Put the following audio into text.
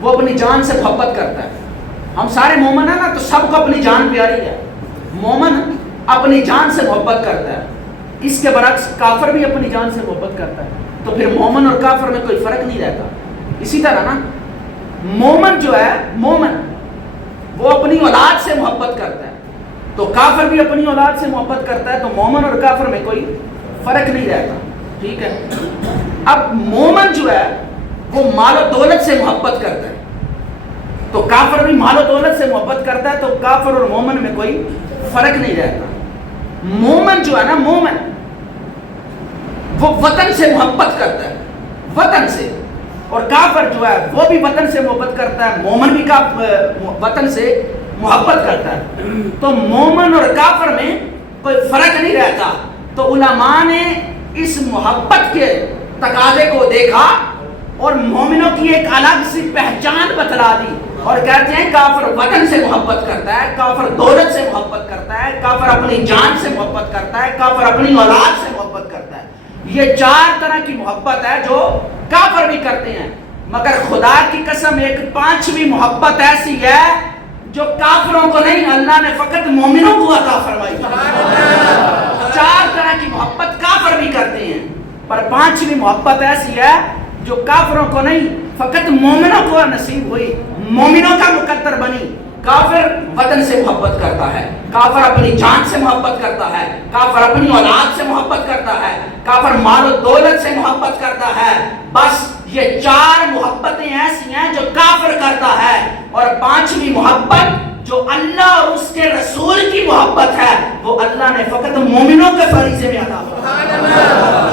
وہ اپنی جان سے محبت کرتا ہے. ہم سارے مومن ہیں نا تو سب کو اپنی جان پیاری ہے. مومن اپنی جان سے محبت کرتا ہے. اس کے برعکس کافر بھی اپنی جان سے محبت کرتا ہے. تو پھر مومن اور کافر میں کوئی فرق نہیں رہتا. اسی طرح نا مومن جو ہے مومن وہ اپنی اولاد سے محبت کرتا ہے تو کافر بھی اپنی اولاد سے محبت کرتا ہے. تو مومن اور کافر میں کوئی فرق نہیں رہتا. ٹھیک ہے. اب مومن جو ہے وہ مال و دولت سے محبت کرتا ہے تو کافر بھی مال و دولت سے محبت کرتا ہے. تو کافر اور مومن میں کوئی فرق نہیں رہتا. مومن جو ہے نا مومن وہ وطن سے محبت کرتا ہے, وطن سے. اور کافر جو ہے وہ بھی وطن سے محبت کرتا ہے, مومن بھی وطن سے محبت کرتا ہے. تو مومن اور کافر میں کوئی فرق نہیں رہتا. تو علماء نے اس محبت کے تقاضے کو دیکھا اور مومنوں کی ایک الگ سی پہچان بتلا دی اور کہتے ہیں کافر وطن سے محبت کرتا ہے, کافر دولت سے محبت کرتا ہے, کافر اپنی جان سے محبت کرتا ہے, کافر اپنی اولاد سے محبت کرتا ہے. یہ 4 طرح کی محبت ہے جو کافر بھی کرتے ہیں. مگر خدا کی قسم ایک 5ویں محبت ایسی ہے جو کافروں کو نہیں, اللہ نے فقط مومنوں کو عطا فرمائی. 4 طرح کی محبت کافر بھی کرتے ہیں پر 5ویں محبت ایسی ہے جو کافروں کو نہیں فقط مومنوں کو نصیب ہوئی, مومنوں کا مقدر بنی. کافر وطن سے محبت کرتا ہے, کافر اپنی جان سے محبت کرتا ہے, کافر اپنی اولاد سے محبت کرتا ہے, کافر مال و دولت سے محبت کرتا ہے. بس یہ 4 محبتیں ایسی ہیں جو کافر کرتا ہے. اور 5ویں محبت جو اللہ اور اس کے رسول کی محبت ہے وہ اللہ نے فقط مومنوں کے فریضے میں عطا فرمائی.